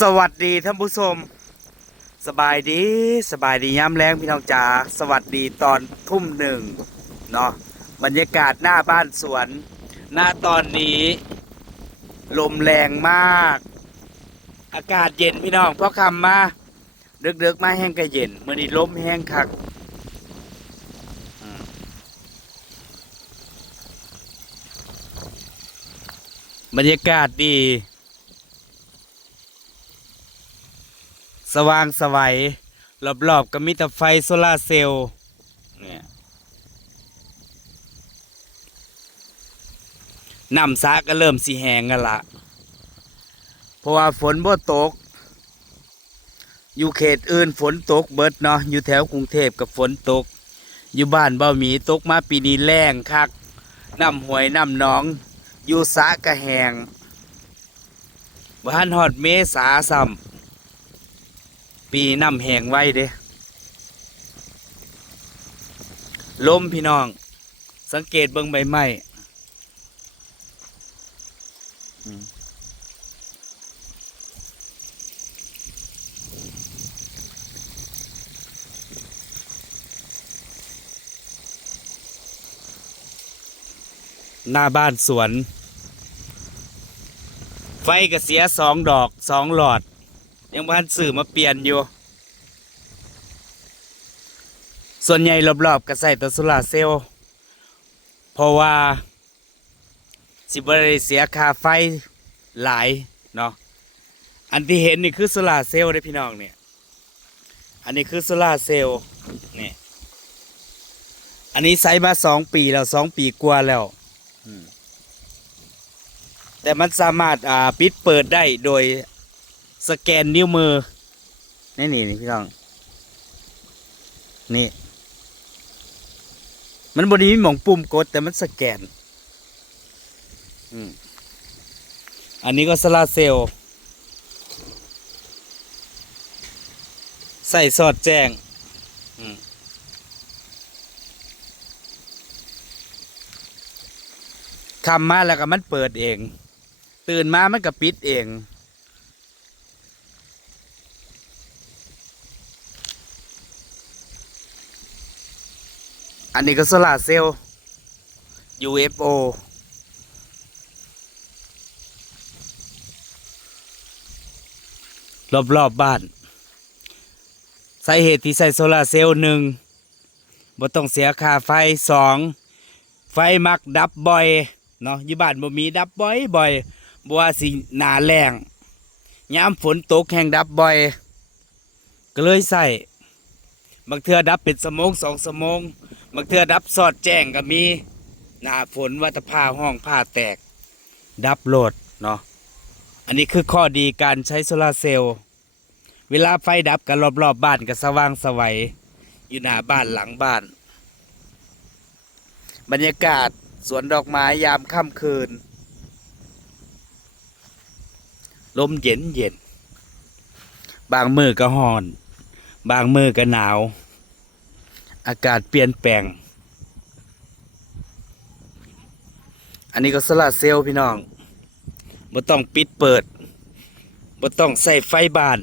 สวัสดีท่านผู้ชมสบายดีย้ำแรงพี่น้องจ๋าสวัสดีตอนทุ่มหนึ่งเนาะบรรยากาศหน้าบ้านสวนหน้าตอนนี้ลมแรงมากอากาศเย็นพี่น้องเพราะคำมาดึกๆมาแห้งก็เย็นเมื่อนี้ลมแห้งคักบรรยากาศดีสว่างสวัยรอบๆก็มีแต่ไฟโซลาร์เซลล์เนี่ยน้ำสระก็เริ่มสีแห้งกันละเพราะว่าฝนบ่ตกอยู่เขตอื่นฝนตกเบิดเนาะอยู่แถวกรุงเทพกับฝนตกอยู่บ้านเบ้าหมีตกมาปีนี้แล้งคักน้ำห้วยน้ำหนองอยู่สระก็แห้งบ่ทันฮอดเมษาซ้ำปีน้ำแห้งไว้เด้ลมพี่น้องสังเกตเบิ่งใบไม้หน้าบ้านสวนไฟก็เสีย2 ดอก 2 หลอดยังบ้านสื่อมาเปลี่ยนอยู่ส่วนใหญ่รอบๆก็ใส่ตัวโซลาร์เซลล์เพราะว่าสิบ่ได้เสียค่าไฟหลายเนาะอันที่เห็นนี่คือโซลาร์เซลล์ได้พี่น้องเนี่ยอันนี้คือโซลาร์เซลล์นี่อันนี้ใช้มา2 ปีแล้ว2 ปีกว่าแล้วแต่มันสามารถปิดเปิดได้โดยสแกนนิ้วมือนี่พี่น้องนี่มันบนนี้มีหม่องปุ่มกดแต่มันสแกนอันนี้ก็โซลาร์เซลล์ใส่สอดแจ้งคำมาแล้วก็มันเปิดเองตื่นมามันก็ปิดเองอันนี้ก็โซลาร์เซลล์ UFO รอบบ้านสาเหตุที่ใส่โซลาร์เซลล์1บ่ต้องเสียค่าไฟ2ไฟมักดับบ่อยเนาะอยู่บ้านบ่มีดับบ่อยบ่ว่าสิหน้าแล้งยามฝนตกแห้งดับบ่อยก็เลยใส่บางเทื่อดับเป็น2 ชั่วโมงบางเทื่อดับสอดแจ้งก็มีหน้าฝนว่าจะผ้าห้องผ้าแตกดับโหลดเนาะอันนี้คือข้อดีการใช้โซลาร์เซลล์เวลาไฟดับกันรอบบ้านก็สว่างสวัยอยู่หน้าบ้านหลังบ้านบรรยากาศสวนดอกไม้ยามค่ำคืนลมเย็นบางมือก็ร้อนบางมือก็หนาวอากาศเปลี่ยนแปลงอันนี้ก็โซลาร์เซลล์พี่น้องบ่ต้องปิดเปิดบ่ต้องใส่ไฟบ้าน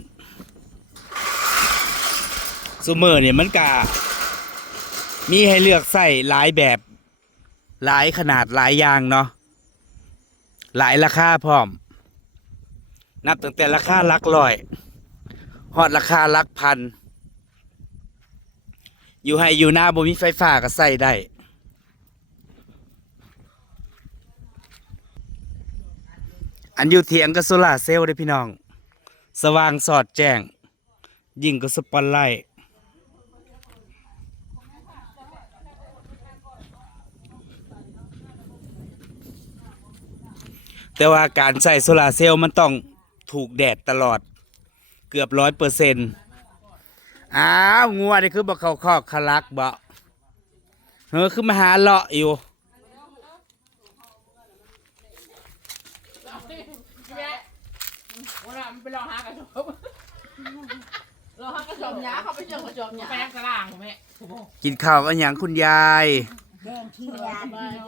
ซุมื้อนี่มันก็มีให้เลือกใส่หลายแบบหลายขนาดหลายอย่างเนาะหลายราคาพร้อมนับตั้งแต่ราคาหลักร้อยฮอดราคาหลักพันอยู่ให้อยู่หน้าบ่มีไฟฟ้าก็ใส่ได้อันอยู่เถียงก็โซลาร์เซลล์ได้พี่น้องสว่างสอดแจ้งยิ่งก็สปอตไลท์แต่ว่าการใส่โซลาร์เซลล์มันต้องถูกแดดตลอดเกือบ100%อ้าวงัวนี่คือบ่เข้าคอกคลักบ่คือมาหาเลาะอยู่ไปรอหากระจกรอหากระจกหยาเขาไปเจอกระจกหยาแป้งกระล่างแม่ กินข้าวกันอย่างคุณยาย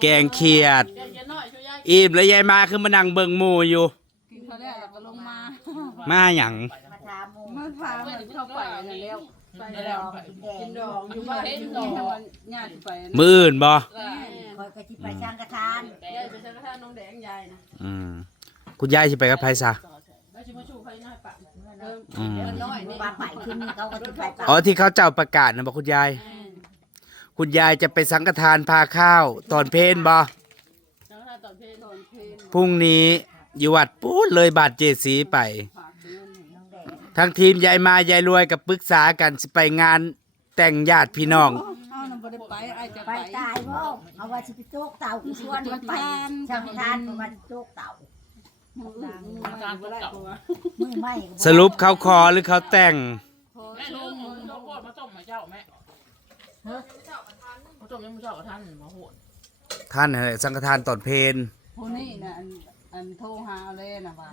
แกงเขียดอิ่มแล้วยายมาคือมานั่งเบิ่งหมู่อยู่ กินเขาแล้วก็ลงมา มาหยัง มาถามหมู่ มาพามันเข้าไปนั่นแล้วไป กินด แล้ว องกินแด กิ ง นดองอยู่บ้านกินดองญาติไป มื้ออื่นบ่ คอยก็สิไปช่างกระทาน ยายไปสังฆทานน้องแดงยายนะ คุณยายสิไปกับไผซะ แล้วชิมาชูใครหน้าปะ อืม เงินน้อยนี่ บ้านไปขึ้นนี่เขาก็สิไปปะ อ๋อที่เขาเจ้าประกาศนะบ่คุณยาย คุณยายจะไปสังฆทานพาข้าวตอนเพลนบ่ สังฆทานตอนเพลตอนเพล พรุ่งนี้อยู่วัดปูดเลยบาทเจสีไป ฝากเงิน น้องแดง ทั้งทีมยายมายายรวยกับปรึกษากันสิไปงานแต่งญาติพี่น้อง เอาน้ำบ่ได้ไปไอ้จะ ไป ไป ตายบ่เอาว่าสิไปโจกเต่าคือชวนมันไปช่างกระทานเพราะว่าโจกเต่า มืออื่นมาทานบ่ได้เพราะว่า มือไม่ก็บ่ สรุปเขาคอหรือเขาแต่ง พอชมเขาโคตรมาต้มมาเจ้าแม่เขาต้มยังไม่เจ้ากับท่านมาโหด ท่านสังฆทานตอนเพลน ผู้นี่นะอันโทรหาเลยนะว่า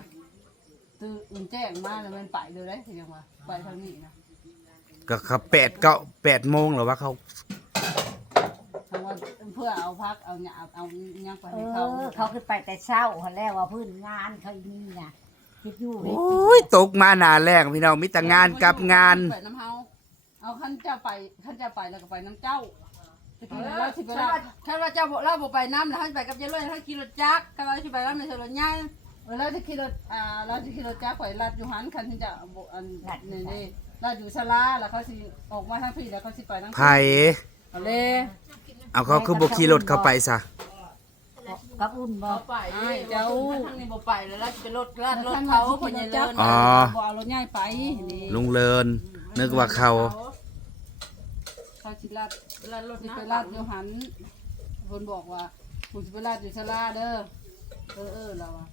ตื่นแจ้งมาแล้วมันไปเลยได้ทีเดียวว่าไปทางนี้นะ ก็เขา8 โมงหรือว่าเขา ทางว่าเพื่อเอาพักเอาหยาเอายังไป เอ ให้เขา อเขาขึ้นไปแต่เช้าหันแล้วว่าพื้นงานเขามีน่ะเฮ็ดอยู่ โอ เฮ็ดกิน้ ยตกมาหนาแรกพี่น้องมีแต่งานกับงาน ไปน้ำเฮาเอาขั้นเจ้าไปแล้วก็ไปน้ำเจ้าตะกี้เราสิไป ถ้าเราจะเราบ่ไปน้ำแล้วให้ไปกับยายเลยให้กินรถจักรถ้าเราสิไปน้ำในสวนใหญ่ เราจะขี่รถเราจะขี่รถจ้าข่อยลัดอยู่หันคันที่จะอันนี่ลัดอยู่ศาลาแล้วเขาสิออกมาทางพี่แล้วเขาสิไปทาง ไผ่ เอาเลย เอาเขาคือบ่ขี่รถเข้าไปซะ กับอุ่นบ่ บ่ไปเจ้าทางนี้บ่ไปแล้วเราจะไปรถเขาคนยายเลิศ อ๋อ บ่เอารถใหญ่ไปนี่ ลุงเลินนึกว่าเขา เขาสิลัด รถ สิ นะ ไปลาดอยู่หันเพิ่นบอกว่าผมสิไปลาดอยู่ศาลาเด้อเราอ่ะ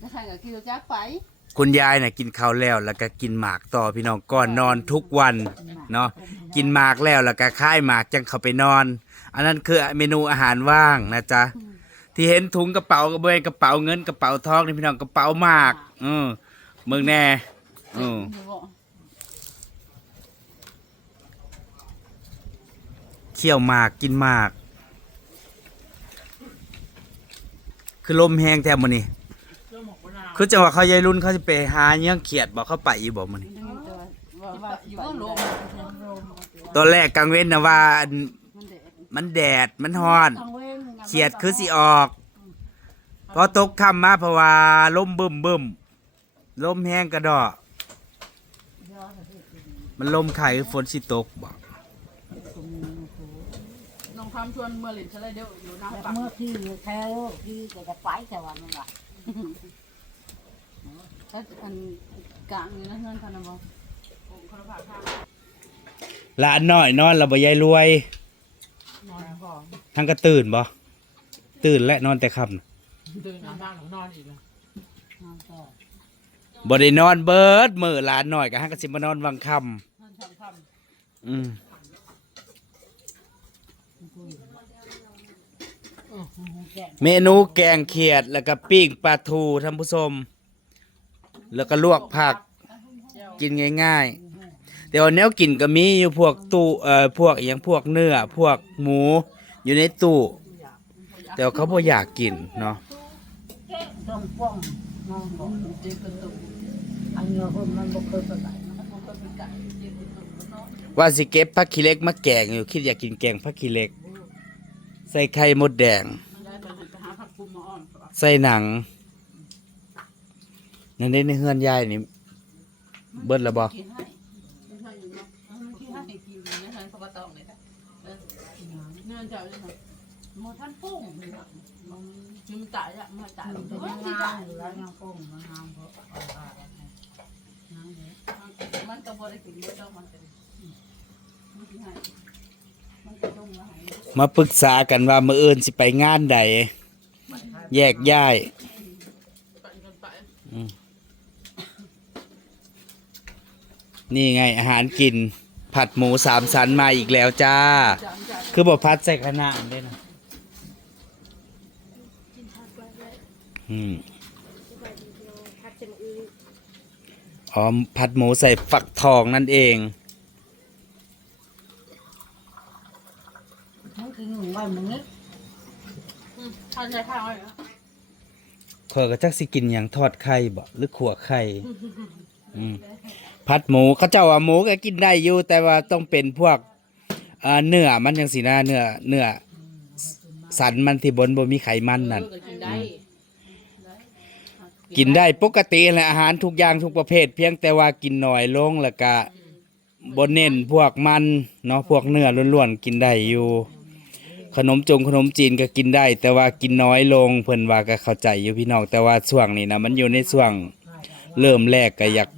ถ้าใครก็ขี่รถจักรไป คุณยายน่ะกินข้าวแล้วแล้วก็กินหมากต่อพี่น้องก่อนนอนทุกวันเนาะกินหมากแล้วแล้วก็ค่ายหมากจังเข้าไปนอน อันนั้นคือเมนูอาหารว่างนะจ๊ะที่เห็นถุงกระเป๋าก็บ่เป็นกระเป๋าเงินกระเป๋าทองนี่พี่น้องกระเป๋าหมากเมืองแน่เคี่ยวหมากกินหมาก คือลมแห้งแท้มื้อนี้คือจังหวะเขายายรุ่นเขาสิไปหาเงี้ยงเขียดบ่เขาไปอยู่บ่มื้อนี้ ว่า อยู่ลง ตอนแรกกลางเว้นนะว่ามันแดดมันฮ้อน ทางเว้น เขียดคือสิออกพอตกค่ำมาเพราะว่าลมบึ้มลมแห้งกระดอกมันลมไข่ฝนสิตกบ่ น้องทำชวนเมื่อหลินฉันเลยเดี๋ยวอยู่หน้า แต่ ปาก เมื่อที่อยู่แถวที่ก็จะไปแต่ว่ามันว่า ถ้าอันกลางนี่นะเพื่อนกันนะบอก ผมเขาพาข้าง หลานน้อยนอนแล้วบ่ยายรวย นอนก่อน ทั้งก็ตื่นบ่ตื่นและนอนแต่ค่ำน่ะ ตื่นน้ำบ้างหรือนอนอีกแล้ว บ่ได้นอนเบิดมื้อหลานน้อยก็หักก็สิมานอนวังค่ำ นอนทำ เมนูแกงเขียดแล้วก็ปิ้งปลาทูท่านผู้ชมแล้วก็ลวกผักกินง่ายๆแต่ว่าแนวกินก็มีอยู่พวกตู้พวกอหยังพวกเนื้อพวกหมูอยู่ในตู้แต่ว่าเขาบ่อยากกินเนาะ ต้องป้องมองบ่ เจ็บกระตุก อันนี้คนมันบ่เคยไปไหน มันก็เป็นไก่เจ็บกระตุกเนาะ ว่าสิเก็บผักขี้เหล็กมาแกงอยู่คิดอยากกินแกงผักขี้เหล็ก ใส่ไข่มดแดง ได้ไปหาผักกุมมาอ่อน ใส่หนังนั่นในเฮือนยายนี่เบิดแล้วบ่ กินให้กินให้อยู่เนาะมันกินให้กินนะฮะเขาก็ต้องเลยนะเนื่องจากอะไรหมดท่านปุ้งเลยนะมันตายละมันตาย มันจะ มัน ยัง ตาง าย มอยู่แล้วยังป้องมันงามเพราะ มันก็บ่ได้กินบ่ต้องมันเป็นมันกินให้มันก็ต้องมาให้ มาปรึกษากันว่ามื้ออื่นสิไปงานใดแยกย้าย ปั่นกันไป นี่ไงอาหารกิน ผัดหมู3 ชั้นมาอีกแล้วจ้า จานจาน คือบ่พัดใส่คะน้าอันเด้นะอ๋อผัดหมูใส่ฝักทองนั่นเอง มันคือหนุ่มไว้มึงนี่ ทานใช้ข้าวไว้เหรอ ข้อยก็จักสิกินหยังทอดไข่บ่หรือขั่วไข่ผัดหมูเขาเจ้าว่าหมูก็กินได้อยู่แต่ว่าต้องเป็นพวกเนื้อมันจังซี่นะเนื้อสันมันที่บนบ่มีไขมันนั่น กินได้ กินได้ปกติแหละอาหารทุกอย่างทุกประเภทเพียงแต่ว่ากินน้อยลงแล้วก็บ่เน้นพวกมันเนาะพวกเนื้อล้วนๆกินได้อยู่ขนมจีนก็กินได้ แต่ว่ากินน้อยลงเพิ่นว่าก็เข้าใจอยู่พี่น้องแต่ว่าช่วงนี้นะมันอยู่ในช่วงเริ่มแรกก็อยาก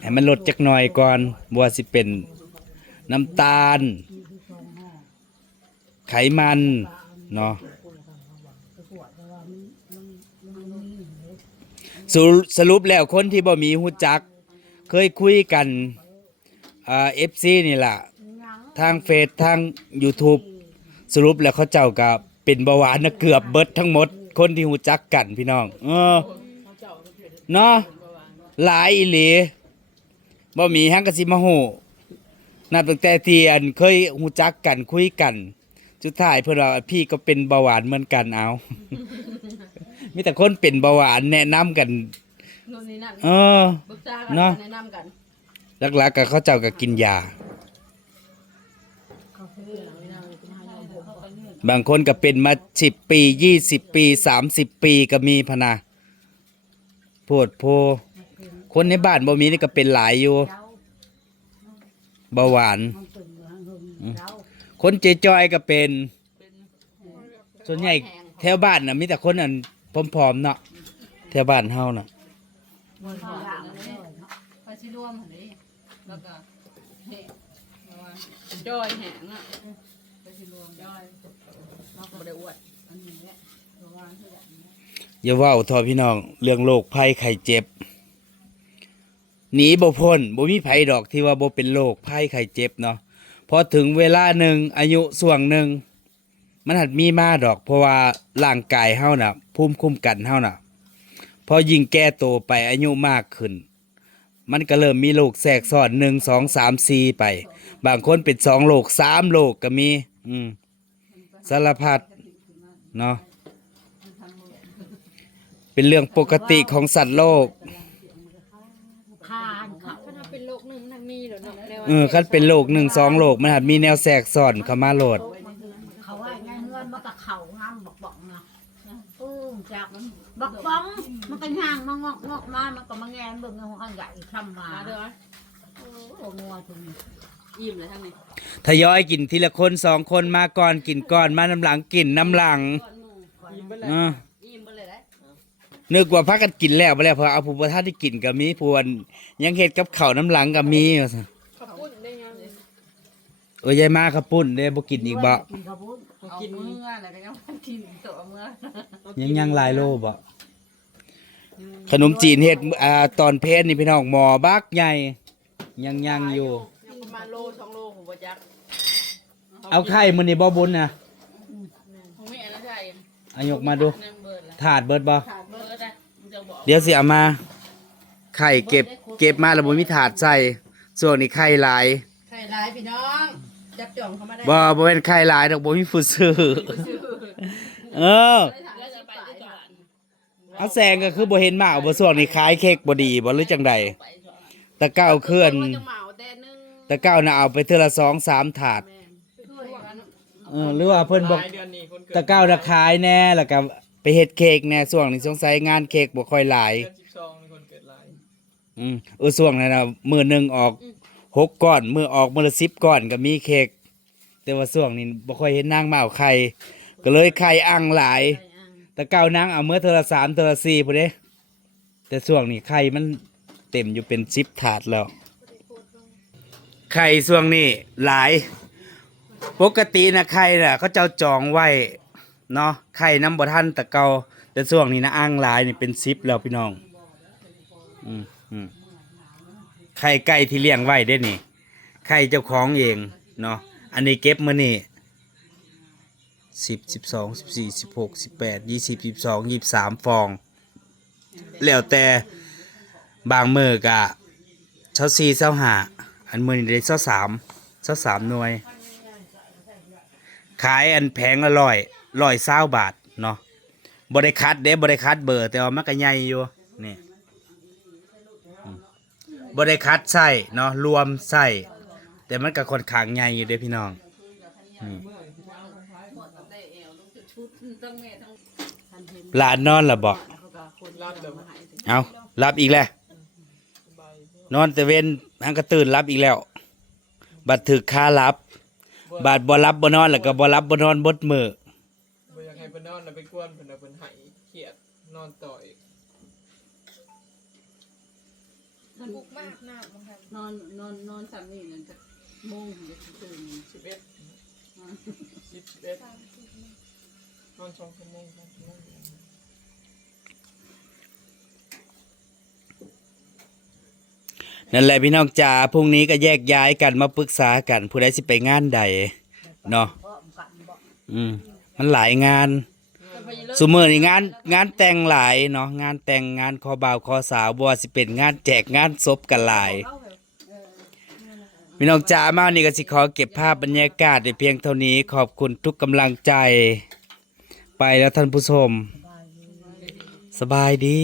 ให้มันลดจักหน่อยก่อนบ่ว่าสิเป็นน้ำตาล ไขมันเนาะสรุปแล้วคนที่บ่มีหูจัก เคยคุยกันFC นี่ล่ะทางเฟซทาง YouTube สรุปแล้วเขาเจ้าก็เป็นเบาหวานนะเกือบเบิดทั้งหมดคนที่หูจักกันพี่น้องเนาะหลายอีหลีบ่มีหังก็สิมาฮู้นับตั้งแต่ที่อันเคยหูจักกันคุยกันสุดท้ายเพิ่นว่าพี่ก็เป็นเบาหวานเหมือนกันเอา มีแต่คนเป็นเบาหวานแนะนำกัน นู่นนี่นั่น เออ บึกษากัน เนาะ แนะนำกัน หลักๆก็เขาเจ้าก็กินยา บางคนก็เป็นมา10 ปี20 ปี30 ปีก็มีพะนะโพดโพคนในบ้านบ่มีนี่ก็เป็นหลายอยู่เบาหวาน คนเจจอยก็เป็น ส่วนใหญ่แถวบ้านน่ะมีแต่คนอันผอมๆเนาะแถวบ้านเฮาน่ะ ไปชิรวมนี่แล้วก็เฮ้จอยแหงอ่ะไปชิรวมจอยเราก็ได้อวดอันนี้แหละระวังที่แบบนี้ อย่าเว้าทอพี่น้องเรื่องโรคภัยไข้เจ็บหนีบ่พ้นบ่มีไผดอกที่ว่าบ่เป็นโรคภัยไข้เจ็บเนาะพอถึงเวลาหนึ่งอายุส่วงหนึ่งมันหัดมีมาดอกเพราะว่าร่างกายเฮาน่ะภูมิคุ้มกันเฮาน่ะพอยิ่งแก่โตไปอายุมากขึ้นมันก็เริ่มมีโรคแทรกซ้อน1 2 3 4ไปบางคนเป็น2โรค3โรคก็มีสารพัดเนาะเป็นเรื่องปกติของสัตว์โลก ทานเขา ถ้าเป็นโรคหนึ่งมันมีเหรอเนาะ คันเป็นโรค1 2โรคมันหัดมีแนวแทรกซ้อนเข้ามาโลด เขาว่าไงเงินมันก็เขางามบอกๆนะจากมันบอกฟ้องมันก็ย่างมางอกมามันก็มาแงนเบิ่งเอาใหญ่ทำมา มาเด้อ โอ้งัวถึง อิ่มเลยทั้งนี้ ทยอยกินทีละคน2 คนมาก่อนกินก่อนมาน้ำหลังกินน้ำหลัง อิ่มไปเลย เออ อิ่มไปเลยได้ นึกว่าพักกันกินแล้วไปแล้วเพอเอาผู้ประทานที่กินก็มีพวนยังเฮ็ดกับข้าวน้ำหลังก็มีว่าซั่น ขับปุ้นได้ยัง ยายมาข้าวปุ้นเด้บ่กินอีกบ่ กินข้าวปุ้น เอากินเมื่ออะไรก็ยังกินตัวเมื่อ ยังหลายโลบ่ขนมจีนเฮ็ดตอนเพลนี่พี่น้องหม้อบักใหญ่ยังอยู่ ประมาณโล2 โลผมบ่จัก เอาไข่มื้อนี้บ่บุญน่ะ ผมไม่อะไรใช่ เอายกมาดู เงินเบิร์ดละ ถาดเบิดบ่ ขาดเบิร์ดอะมึงจะบอก เดี๋ยวสิเอามาไข่เก็บมาแล้วบ่มีถาดใส่ส่วนนี้ไข่หลาย ไข่ร้ายพี่น้องจับจ่องเข้ามาได้ บ่เป็นไข่หลายดอกบ่มีผู้ซื้อเออ แล้วจะไปที่ก่อน เอาแซงก็คือบ่เห็นหมาบ่ส่วงนี้ขายเค้กบ่ดีบ่หรือจังใดตะเก้าเคลื่อน จะเหมาแต่นึง ตะเก้าน่ะเอาไปเทื่อละ2-3 ถาดหรือว่าเพิ่นบอกตะเก้าน่ะขายแน่แล้วก็ไปเฮ็ดเค้กแน่ช่วงนี้สงสัยงานเค้กบ่ค่อยหลายช่วงนั้นน่ะมื้อหนึงออก6 ก้อนมื้อออกมื้อละ10 ก้อนก็มีเค้กแต่ว่าช่วงนี้บ่ค่อยเห็นนางมาเอาไข่ก็เลยไข่อังหลายตะเก้านางเอามื้อเทื่อละ3เทื่อละ4พุ่นเด้แต่ช่วงนี้ไข่มันเต็มอยู่เป็น10 ถาดแล้วไข่ช่วงนี้หลายปกตินะไข่น่ะเขาเจ้าจองไว้เนาะไข่น้ำบ่ทันตะเกาแต่ช่วงนี้นะอ่างหลายนี่เป็น10แล้วพี่น้องไข่ไก่ที่เลี้ยงไว้ได้นี่ไข่เจ้าของเองเนาะอันนี้เก็บมื้อนี่10 12 14 16 18 20 22 23 ฟองแล้วแต่บางมื้อก็24 25อันมื้อนี้ได้23หน่วย ขายอันแพงละ120 บาทเนาะ บ่ได้คัดเด้บ่ได้คัดเบอร์แต่ว่ามันก็ใหญ่อยู่นี่บ่ได้คัดใส่เนาะรวมใส่แต่มันก็ค่อนข้างใหญ่อยู่เด้พี่น้องหลานนอนล่ะบ่เอารับอีกแล้วนอนแต่เว้นหังก็ตื่นรับอีกแล้วบัดถึกค่ารับบัดบ่รับบ่นอนแล้วก็บ่รับบ่นอนบดมื้อ บ่อยากให้เพิ่นนอนแล้วไปกวนเพิ่นน่ะเพิ่นให้เครียดนอนต่ออีก นอนสามนี่นั่นจะโมงจะตื่น 11นอน2 ชั่วโมง3 ชั่วโมง นั่นแหละพี่น้องจ๋าพรุ่งนี้ก็แยกย้ายกันมาปรึกษากันผู้ใดสิไปงานใดเนาะมันหลายงานซุมื้อนี้งานแต่งหลายเนาะงานแต่งงานคอบ่าวคอสาวบ่ว่าสิเป็นงานแจกงานศพกันหลายพี่น้องจ๋ามานี่ก็สิขอเก็บภาพบรรยากาศได้เพียงเท่านี้ขอบคุณทุกกำลังใจไปแล้วท่านผู้ชมสบายดี